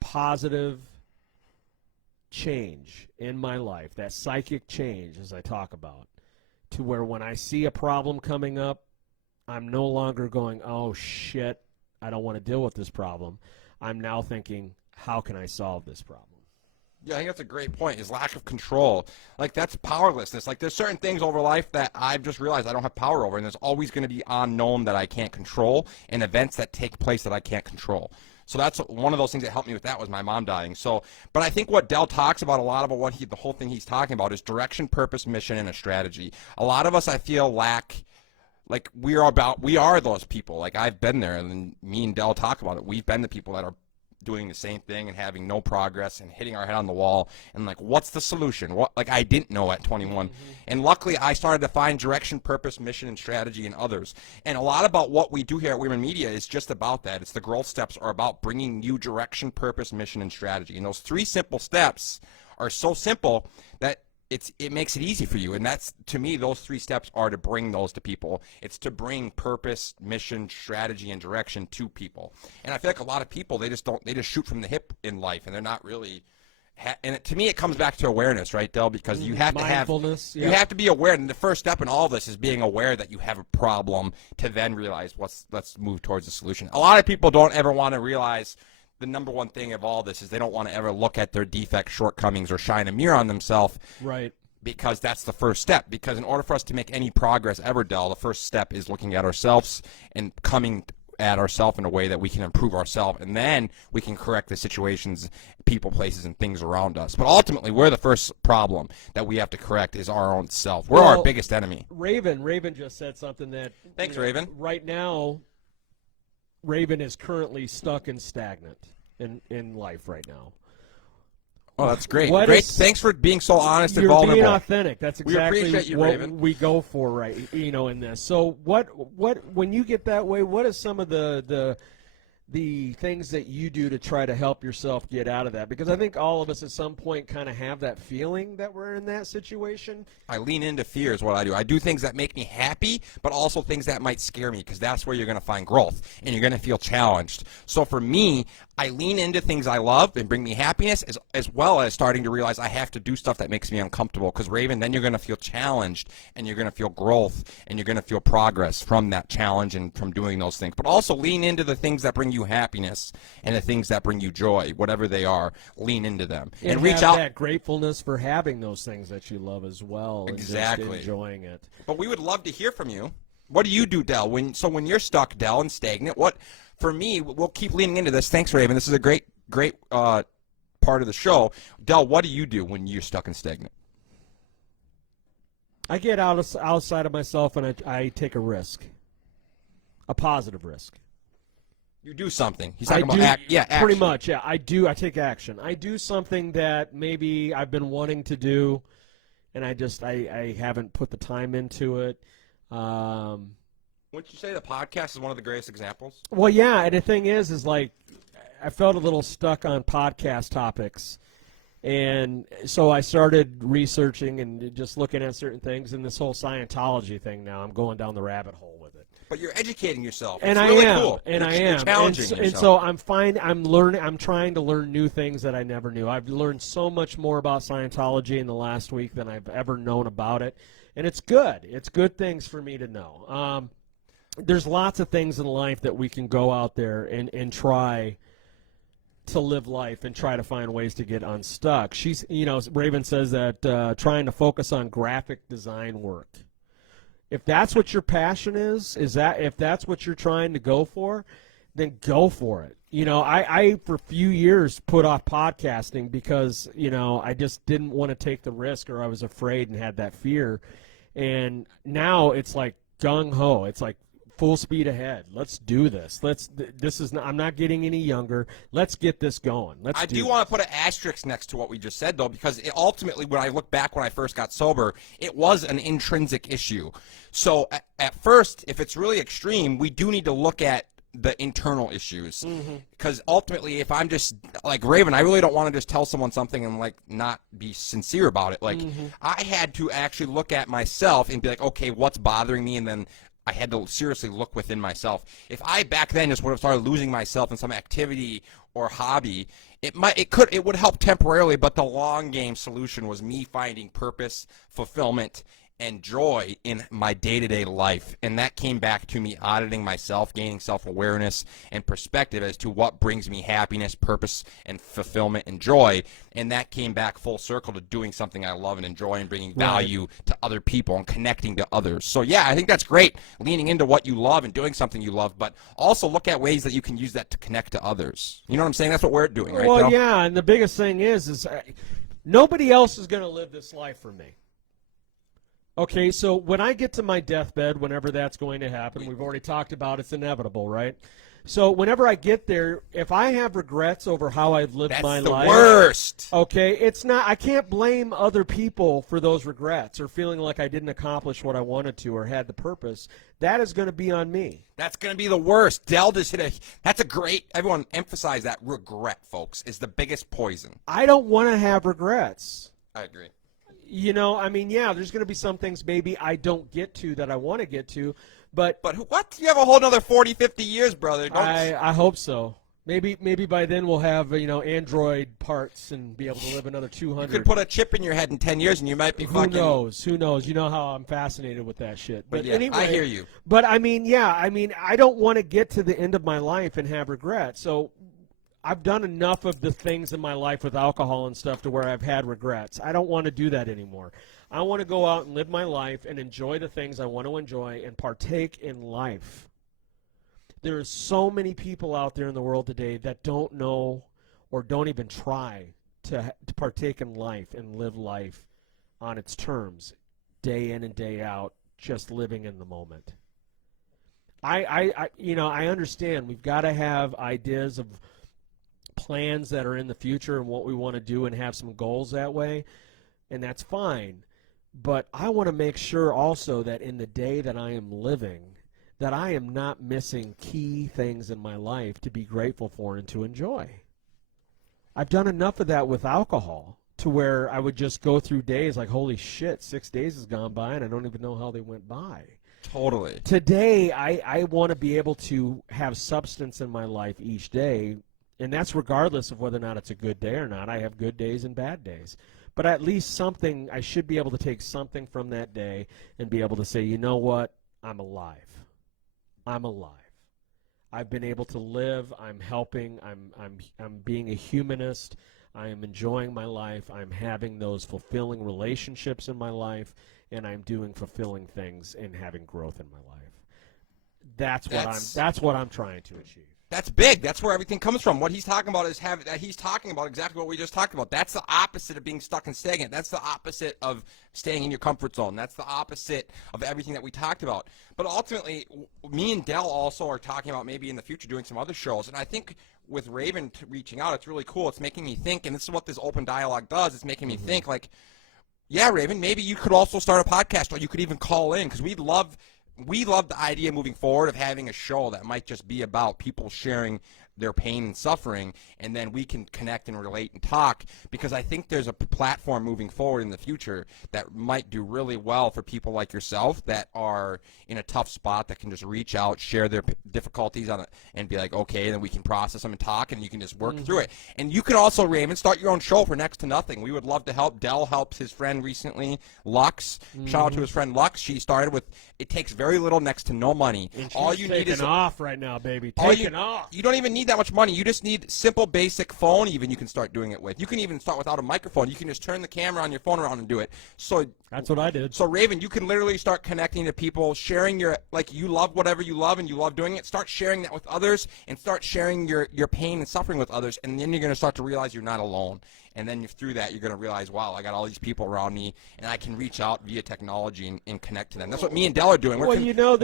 positive change in my life, that psychic change, as I talk about, to where when I see a problem coming up, I'm no longer going, oh, shit, I don't want to deal with this problem. I'm now thinking, how can I solve this problem? Yeah, I think that's a great point, is lack of control. Like, that's powerlessness. Like, there's certain things over life that I've just realized I don't have power over, and there's always going to be unknown that I can't control and events that take place that I can't control. So that's one of those things that helped me with that was my mom dying. So, but I think what Del talks about, a lot of what the whole thing he's talking about is direction, purpose, mission, and a strategy. A lot of us, I feel, lack, like, we are those people. Like, I've been there, and then me and Del talk about it. We've been the people that are doing the same thing and having no progress and hitting our head on the wall and like, what's the solution? What, like, I didn't know at 21. And luckily I started to find direction, purpose, mission, and strategy in others. And a lot about what we do here at Wierman Media is just about that. It's the growth steps are about bringing you direction, purpose, mission, and strategy. And those 3 simple steps are so simple that it makes it easy for you. And that's, to me, those 3 steps are to bring those to people. It's to bring purpose, mission, strategy, and direction to people. And I feel like a lot of people, they just shoot from the hip in life, and they're not really, and to me, it comes back to awareness, right, Del? Because you have to have, you have to be aware. And the first step in all of this is being aware that you have a problem to then realize let's move towards a solution. A lot of people don't ever want to realize the number one thing of all this is they don't want to ever look at their defects, shortcomings, or shine a mirror on themselves. Right. Because that's the first step. Because in order for us to make any progress ever, Del, the first step is looking at ourselves and coming at ourselves in a way that we can improve ourselves, and then we can correct the situations, people, places, and things around us. But ultimately, we're the first problem that we have to correct is our own self. We're our biggest enemy. Raven just said something that... Thanks, Raven. Right now, Raven is currently stuck and stagnant in life right now. Oh, that's great. Thanks for being so honest and vulnerable. You're being authentic. That's exactly what Raven. we go for, right? In this. So, what when you get that way, what is some of the things that you do to try to help yourself get out of that? Because I think all of us at some point kind of have that feeling that we're in that situation. I lean into fear is what I do. I do things that make me happy, but also things that might scare me, because that's where you're going to find growth and you're going to feel challenged. So for me, I lean into things I love and bring me happiness, as well as starting to realize I have to do stuff that makes me uncomfortable. Because, Raven, then you're going to feel challenged, and you're going to feel growth, and you're going to feel progress from that challenge and from doing those things. But also lean into the things that bring you happiness and the things that bring you joy, whatever they are. Lean into them. And reach out. That gratefulness for having those things that you love as well. Exactly. And just enjoying it. But we would love to hear from you. What do you do, Del? When you're stuck, Del, and stagnant, for me, we'll keep leaning into this. Thanks, Raven. This is a great part of the show. Del, what do you do when you're stuck and stagnant? I get outside of myself and I take a risk, a positive risk. You do something. He's talking about action. Pretty much, yeah. I take action. I do something that maybe I've been wanting to do, and I haven't put the time into it. Wouldn't you say the podcast is one of the greatest examples? Well, yeah, and the thing is like I felt a little stuck on podcast topics, and so I started researching and just looking at certain things, and this whole Scientology thing now, I'm going down the rabbit hole with it. But you're educating yourself. And it's really I am, cool. and you're challenging yourself. And so I'm learning. I'm trying to learn new things that I never knew. I've learned so much more about Scientology in the last week than I've ever known about it, and it's good. It's good things for me to know. There's lots of things in life that we can go out there and try to live life and try to find ways to get unstuck. Raven says that trying to focus on graphic design work. If that's what your passion is if that's what you're trying to go for, then go for it. I for a few years put off podcasting because, I just didn't want to take the risk, or I was afraid and had that fear. And now it's like gung-ho. It's like full speed ahead. Let's do this. I'm not getting any younger. Let's get this going. I do want to put an asterisk next to what we just said, though, because ultimately, when I look back when I first got sober, it was an intrinsic issue. So at first, if it's really extreme, we do need to look at the internal issues. Because ultimately, if I'm just like Raven, I really don't want to just tell someone something and like not be sincere about it. Like I had to actually look at myself and be like, okay, what's bothering me, and then I had to seriously look within myself. If I back then just would have started losing myself in some activity or hobby, it would help temporarily, but the long game solution was me finding purpose, fulfillment, and joy in my day-to-day life. And that came back to me auditing myself, gaining self-awareness and perspective as to what brings me happiness, purpose, and fulfillment and joy. And that came back full circle to doing something I love and enjoy and bringing value to other people and connecting to others. So, yeah, I think that's great, leaning into what you love and doing something you love, but also look at ways that you can use that to connect to others. You know what I'm saying? That's what we're doing, right, Well, Del? yeah, and the biggest thing is nobody else is going to live this life for me. Okay, so when I get to my deathbed, whenever that's going to happen, we've already talked about it's inevitable, right? So whenever I get there, if I have regrets over how I've lived my life, that's the worst. Okay, it's not. I can't blame other people for those regrets or feeling like I didn't accomplish what I wanted to or had the purpose. That is going to be on me. That's going to be the worst. Del just hit that's a great, everyone emphasize that. Regret, folks, is the biggest poison. I don't want to have regrets. I agree. You know, I mean, yeah, there's going to be some things maybe I don't get to that I want to get to, but what? You have a whole another 40, 50 years, brother. I hope so. Maybe by then we'll have Android parts and be able to live another 200. You could put a chip in your head in 10 years and you might be fucking. Who knows? You know how I'm fascinated with that shit. But yeah, anyway, I hear you. But I mean, I don't want to get to the end of my life and have regrets. So I've done enough of the things in my life with alcohol and stuff to where I've had regrets. I don't want to do that anymore. I want to go out and live my life and enjoy the things I want to enjoy and partake in life. There are so many people out there in the world today that don't know or don't even try to partake in life and live life on its terms, day in and day out, just living in the moment. I understand we've got to have ideas of plans that are in the future and what we want to do and have some goals that way, and that's fine. But I want to make sure also that in the day that I am living, that I am not missing key things in my life to be grateful for and to enjoy. I've done enough of that with alcohol to where I would just go through days like, holy shit, 6 days has gone by and I don't even know how they went by. Totally. Today, I want to be able to have substance in my life each day, and that's regardless of whether or not it's a good day or not. I have good days and bad days. But at least something, I should be able to take something from that day and be able to say, you know what, I'm alive. I'm alive. I've been able to live. I'm helping. I'm being a humanist. I am enjoying my life. I'm having those fulfilling relationships in my life, and I'm doing fulfilling things and having growth in my life. That's what I'm trying to achieve. That's big. That's where everything comes from. What he's talking about is he's talking about exactly what we just talked about. That's the opposite of being stuck and stagnant. That's the opposite of staying in your comfort zone. That's the opposite of everything that we talked about. But ultimately, me and Del also are talking about maybe in the future doing some other shows. And I think with Raven reaching out, it's really cool. It's making me think, and this is what this open dialogue does. It's making me think like, yeah, Raven, maybe you could also start a podcast, or you could even call in, because we love the idea moving forward of having a show that might just be about people sharing their pain and suffering, and then we can connect and relate and talk, because I think there's a platform moving forward in the future that might do really well for people like yourself that are in a tough spot, that can just reach out, share their difficulties on it, and be like, okay, then we can process them and talk, and you can just work through it. And you can also, Raymond, start your own show for next to nothing. We would love to help. Del helps his friend recently, Lux. Shout out to his friend Lux. She started with, it takes very little, next to no money. All you need is off right now, baby. Taking off. You don't even need that much money. You just need simple, basic phone. Even you can start doing it with. You can even start without a microphone. You can just turn the camera on your phone around and do it. So that's what I did. So Raven, you can literally start connecting to people, sharing your, like, you love whatever you love and you love doing it. Start sharing that with others, and start sharing your pain and suffering with others, and then you're going to start to realize you're not alone. And then through that, you're going to realize, wow, I got all these people around me, and I can reach out via technology and connect to them. That's what me and Del are doing.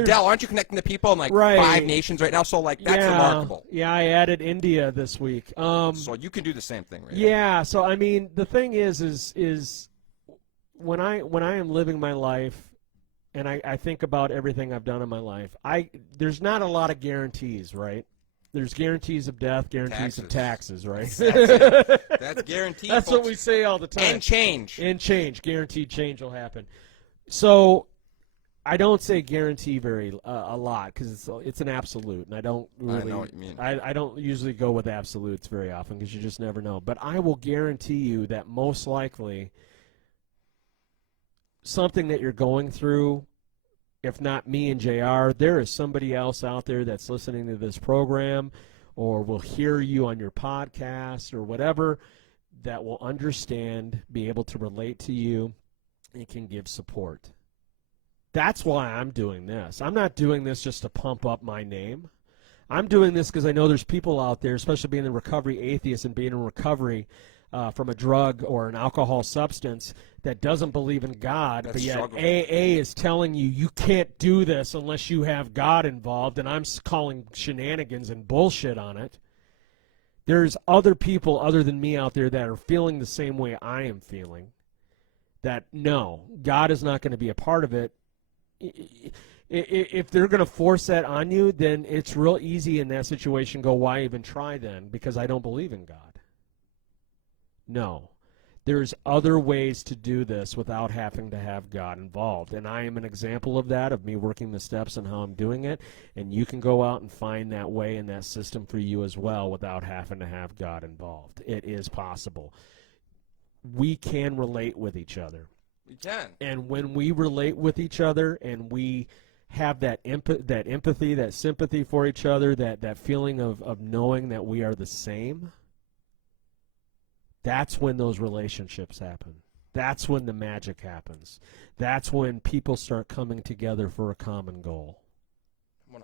Del, aren't you connecting to people in like 5 nations right now? So like that's remarkable. Yeah, I added India this week. So you can do the same thing, right? Yeah. So I mean, the thing is when I am living my life, and I think about everything I've done in my life, there's not a lot of guarantees, right? There's guarantees of death, guarantees of taxes, right? That's guaranteed. That's folks. what we say all the time. And change. Guaranteed change will happen. So I don't say guarantee a lot, because it's an absolute, and I don't really. I know what you mean. I don't usually go with absolutes very often, because you just never know. But I will guarantee you that most likely something that you're going through, if not me and JR, there is somebody else out there that's listening to this program or will hear you on your podcast or whatever that will understand, be able to relate to you, and can give support. That's why I'm doing this. I'm not doing this just to pump up my name. I'm doing this because I know there's people out there, especially being a recovery atheist and being in recovery from a drug or an alcohol substance, that doesn't believe in God, but yet AA is telling you you can't do this unless you have God involved, and I'm calling shenanigans and bullshit on it. There's other people other than me out there that are feeling the same way I am feeling, that no, God is not going to be a part of it. If they're going to force that on you, then it's real easy in that situation. Go, why even try then? Because I don't believe in God. No. There's other ways to do this without having to have God involved. And I am an example of that, of me working the steps and how I'm doing it. And you can go out and find that way and that system for you as well without having to have God involved. It is possible. We can relate with each other. We can. And when we relate with each other and we have that empathy, that sympathy for each other, that feeling of knowing that we are the same, that's when those relationships happen. That's when the magic happens. That's when people start coming together for a common goal.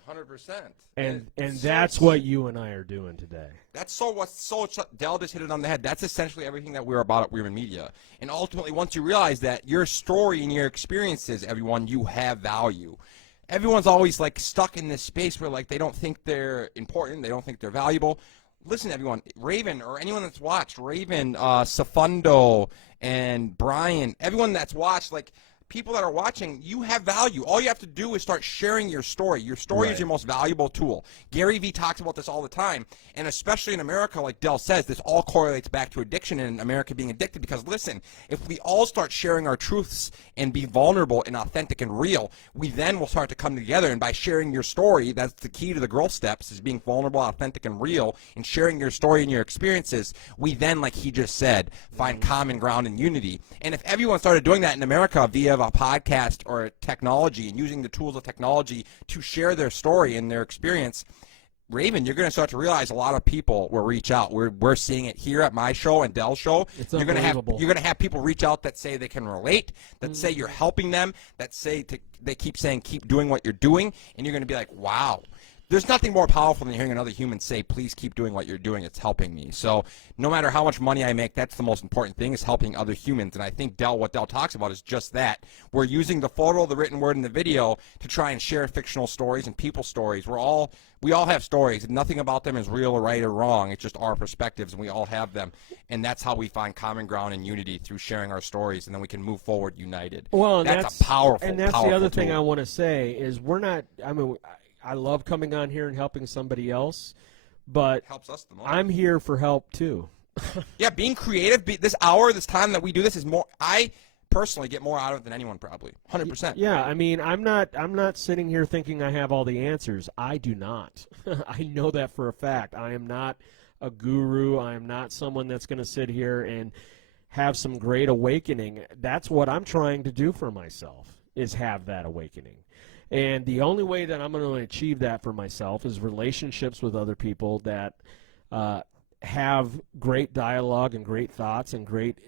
100%. And that's what you and I are doing today. That's Del just hit it on the head. That's essentially everything that we're about at Wierman Media. And ultimately, once you realize that your story and your experiences, everyone, you have value. Everyone's always like stuck in this space where like they don't think they're important, they don't think they're valuable. Listen, everyone, Raven, or anyone that's watched, Raven, Safundo, and Brian, everyone that's watched, like, people that are watching, you have value. All you have to do is start sharing your story. Your story is your most valuable tool. Gary Vee talks about this all the time, and especially in America, like Del says, this all correlates back to addiction and America being addicted because, listen, if we all start sharing our truths and be vulnerable and authentic and real, we then will start to come together, and by sharing your story, that's the key to the growth steps, is being vulnerable, authentic, and real, and sharing your story and your experiences, we then, like he just said, find common ground and unity. And if everyone started doing that in America via a podcast or technology and using the tools of technology to share their story and their experience, Raven, you're going to start to realize a lot of people will reach out. We're seeing it here at my show and Dell's show. It's you're going unbelievable. to have people reach out that say they can relate, that say you're helping them, that say they keep saying keep doing what you're doing, and you're going to be like, wow. There's nothing more powerful than hearing another human say, please keep doing what you're doing. It's helping me. So no matter how much money I make, that's the most important thing, is helping other humans. And I think what Del talks about is just that. We're using the photo, the written word, and the video to try and share fictional stories and people's stories. We all have stories. Nothing about them is real or right or wrong. It's just our perspectives, and we all have them. And that's how we find common ground and unity, through sharing our stories, and then we can move forward united. Well, that's a powerful, and that's powerful the other tool. thing I want to say is we're not, I love coming on here and helping somebody else, but helps us the most. I'm here for help too. Yeah, being creative. This hour, this time that we do this is more. I personally get more out of it than anyone, probably 100%. Yeah, I mean, I'm not sitting here thinking I have all the answers. I do not. I know that for a fact. I am not a guru. I am not someone that's going to sit here and have some great awakening. That's what I'm trying to do for myself, is have that awakening. And the only way that I'm going to achieve that for myself is relationships with other people that have great dialogue and great thoughts and great,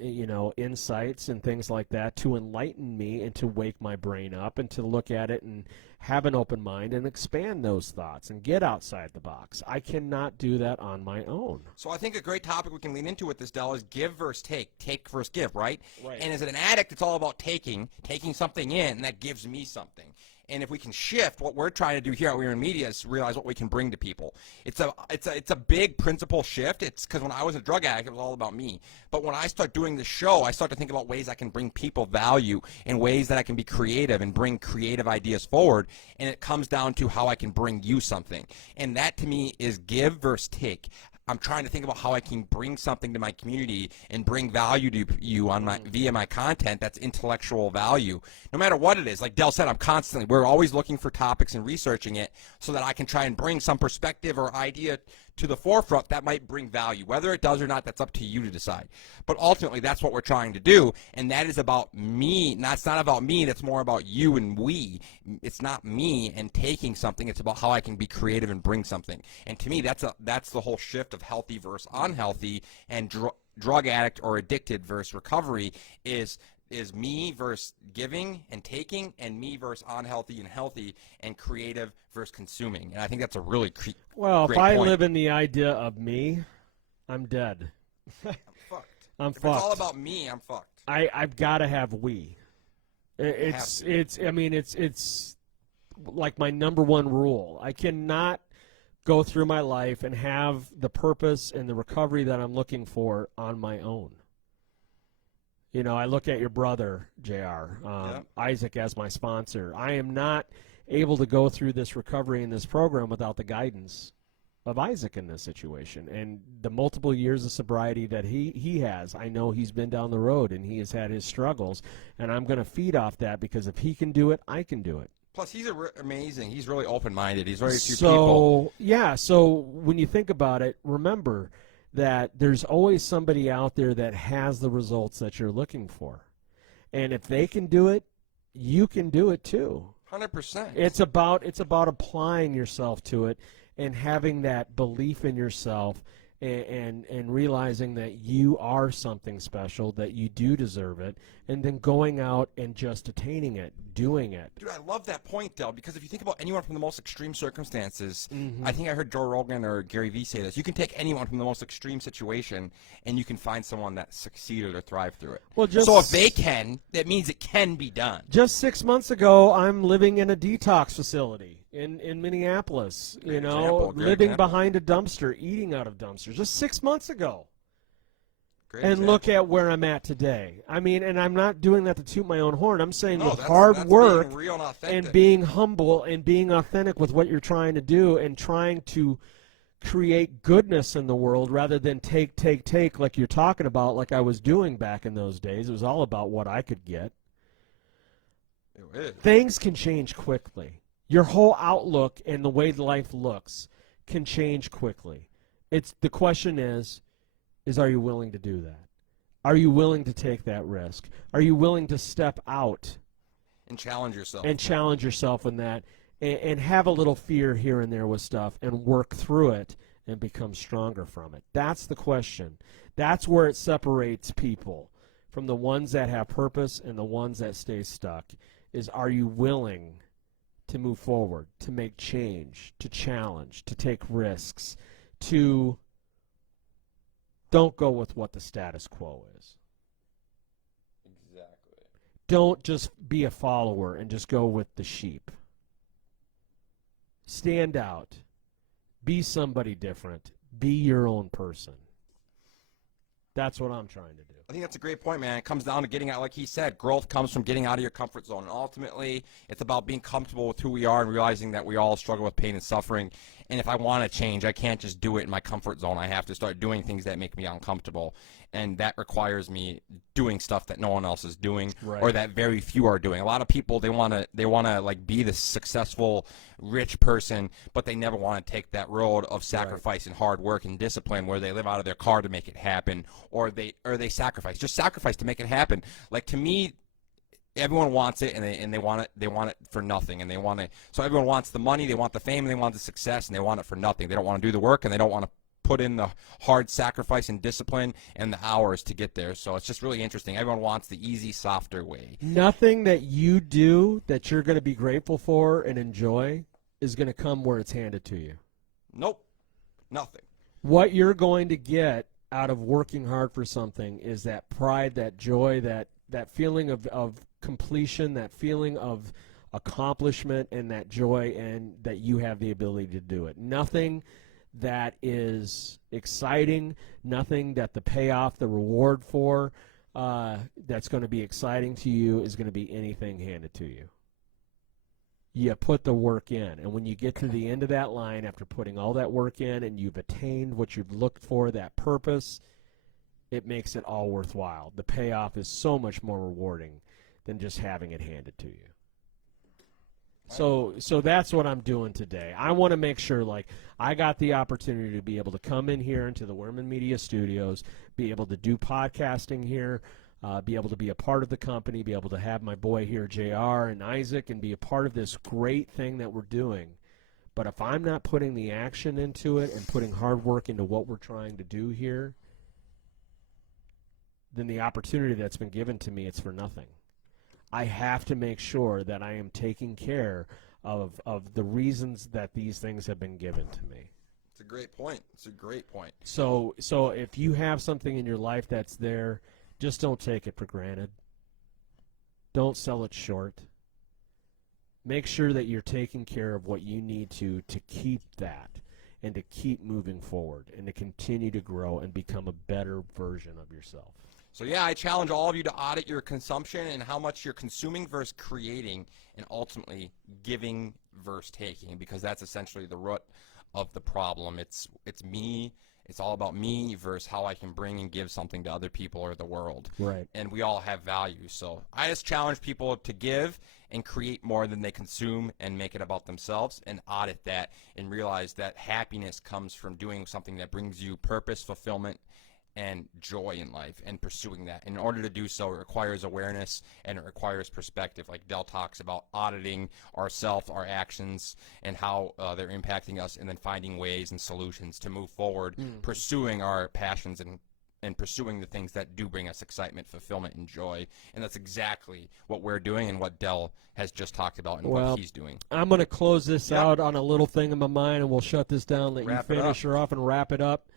insights and things like that to enlighten me and to wake my brain up and to look at it and have an open mind and expand those thoughts and get outside the box. I cannot do that on my own. So I think a great topic we can lean into with this, Del, is give versus take versus give, right? Right. And as an addict, it's all about taking something in, and that gives me something. And if we can shift, what we're trying to do here at Wierman Media is realize what we can bring to people. It's a big principle shift. It's because when I was a drug addict, it was all about me. But when I start doing this show, I start to think about ways I can bring people value and ways that I can be creative and bring creative ideas forward. And it comes down to how I can bring you something. And that to me is give versus take. I'm trying to think about how I can bring something to my community and bring value to you via my content that's intellectual value. No matter what it is, like Del said, we're always looking for topics and researching it so that I can try and bring some perspective or idea to the forefront that might bring value. Whether it does or not, that's up to you to decide. But ultimately, that's what we're trying to do, and that is about me. It's not about me. That's more about you and we. It's not me and taking something. It's about how I can be creative and bring something. And to me, that's the whole shift of healthy versus unhealthy, and drug addict or addicted versus recovery is me versus giving and taking, and me versus unhealthy and healthy, and creative versus consuming. And I think that's a really great if I point. live in the idea of me, I'm dead. I'm fucked. I'm if fucked. It's all about me, I'm fucked. I've got to have we. It's like my number one rule. I cannot go through my life and have the purpose and the recovery that I'm looking for on my own. You know, I look at your brother, JR, Isaac, as my sponsor. I am not able to go through this recovery in this program without the guidance of Isaac in this situation. And the multiple years of sobriety that he has, I know he's been down the road and he has had his struggles, and I'm going to feed off that, because if he can do it, I can do it. Plus, he's amazing. He's really open-minded. He's very few people. So when you think about it, remember that there's always somebody out there that has the results that you're looking for. And if they can do it, you can do it too. 100%. It's about applying yourself to it and having that belief in yourself, and realizing that you are something special, that you do deserve it, and then going out and just attaining it, doing it. Dude, I love that point, Del, because if you think about anyone from the most extreme circumstances, I think I heard Joe Rogan or Gary Vee say this, you can take anyone from the most extreme situation and you can find someone that succeeded or thrived through it. So if they can, that means it can be done. Just 6 months ago, I'm living in a detox facility in Minneapolis, Great example. behind a dumpster, eating out of dumpsters, just 6 months ago. Great and example. Look at where I'm at today. I mean, and I'm not doing that to toot my own horn. I'm saying No, with that's hard work being real and authentic. and being humble and being authentic with what you're trying to do, and trying to create goodness in the world rather than take like you're talking about, like I was doing back in those days. It was all about what I could get. It is. Things can change quickly. Your whole outlook and the way life looks can change quickly. The question is are you willing to do that? Are you willing to take that risk? Are you willing to step out and challenge yourself? In that, and have a little fear here and there with stuff, and work through it and become stronger from it. That's the question. That's where it separates people from the ones that have purpose and the ones that stay stuck. Are you willing to move forward, to make change, to challenge, to take risks, to don't go with what the status quo is. Exactly. Don't just be a follower and just go with the sheep. Stand out. Be somebody different. Be your own person. That's what I'm trying to do. I think that's a great point, man. It comes down to getting out, like he said, growth comes from getting out of your comfort zone. And ultimately, it's about being comfortable with who we are and realizing that we all struggle with pain and suffering. And if I want to change, I can't just do it in my comfort zone. I have to start doing things that make me uncomfortable. And that requires me doing stuff that no one else is doing, right, or that very few are doing. A lot of people, they want to like be the successful, rich person, but they never want to take that road of sacrifice, right, and hard work and discipline, where they live out of their car to make it happen, or they sacrifice to make it happen. Like, to me, everyone wants it, and they want it for nothing, and so everyone wants the money, they want the fame, and they want the success, and they want it for nothing. They don't want to do the work, and they don't want to put in the hard sacrifice and discipline and the hours to get there. So it's just really interesting. Everyone wants the easy, softer way. Nothing that you do that you're going to be grateful for and enjoy is going to come where it's handed to you. Nope. Nothing. What you're going to get out of working hard for something is that pride, that joy, that feeling of completion, that feeling of accomplishment, and that joy, and that you have the ability to do it. Nothing that is exciting, nothing that the payoff, the reward for, that's going to be exciting to you is going to be anything handed to you. You put the work in, and when you get to the end of that line, after putting all that work in and you've attained what you've looked for, that purpose, it makes it all worthwhile. The payoff is so much more rewarding than just having it handed to you. So that's what I'm doing today. I want to make sure, like, I got the opportunity to be able to come in here into the Wierman Media Studios, be able to do podcasting here, be able to be a part of the company, be able to have my boy here, JR, and Isaac, and be a part of this great thing that we're doing. But if I'm not putting the action into it and putting hard work into what we're trying to do here, then the opportunity that's been given to me, it's for nothing. I have to make sure that I am taking care of the reasons that these things have been given to me. It's a great point. It's a great point. So if you have something in your life that's there, just don't take it for granted. Don't sell it short. Make sure that you're taking care of what you need to keep that and to keep moving forward and to continue to grow and become a better version of yourself. So yeah, I challenge all of you to audit your consumption and how much you're consuming versus creating, and ultimately giving versus taking, because that's essentially the root of the problem. It's me. It's all about me versus how I can bring and give something to other people or the world. Right. And we all have value. So I just challenge people to give and create more than they consume and make it about themselves, and audit that and realize that happiness comes from doing something that brings you purpose, fulfillment, and joy in life, and pursuing that. In order to do so, it requires awareness and it requires perspective, like Del talks about, auditing ourselves, our actions, and how they're impacting us, and then finding ways and solutions to move forward, pursuing our passions and pursuing the things that do bring us excitement, fulfillment, and joy. And that's exactly what we're doing and what Del has just talked about and what he's doing. I'm going to close this out on a little thing in my mind, and we'll shut this down, let you finish her off and wrap it up.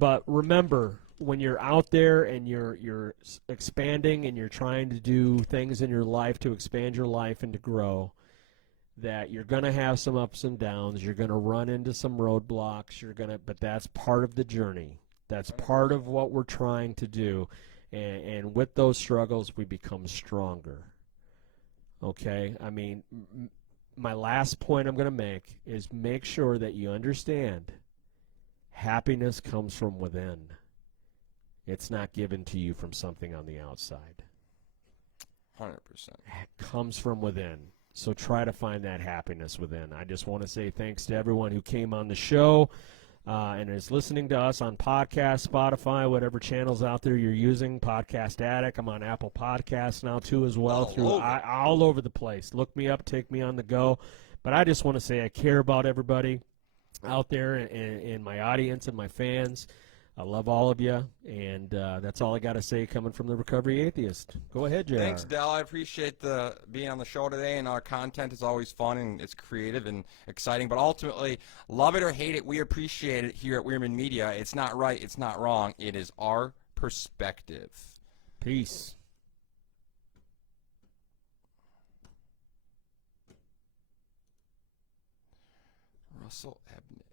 But remember, when you're out there and you're expanding and you're trying to do things in your life to expand your life and to grow, that you're going to have some ups and downs. You're going to run into some roadblocks. But that's part of the journey. That's part of what we're trying to do. And with those struggles, we become stronger. Okay? I mean, my last point I'm going to make is make sure that you understand happiness comes from within. It's not given to you from something on the outside. 100%. It comes from within. So try to find that happiness within. I just want to say thanks to everyone who came on the show and is listening to us on podcast, Spotify, whatever channels out there you're using, Podcast Addict. I'm on Apple Podcasts now too as well. All over the place. Look me up, take me on the go. But I just want to say I care about everybody out there in my audience and my fans. I love all of you, and that's all I got to say coming from the Recovery Atheist. Go ahead, JR. Thanks, Del. I appreciate being on the show today, and our content is always fun and it's creative and exciting. But ultimately, love it or hate it, we appreciate it here at Wierman Media. It's not right, it's not wrong. It is our perspective. Peace. Russell Ebnick.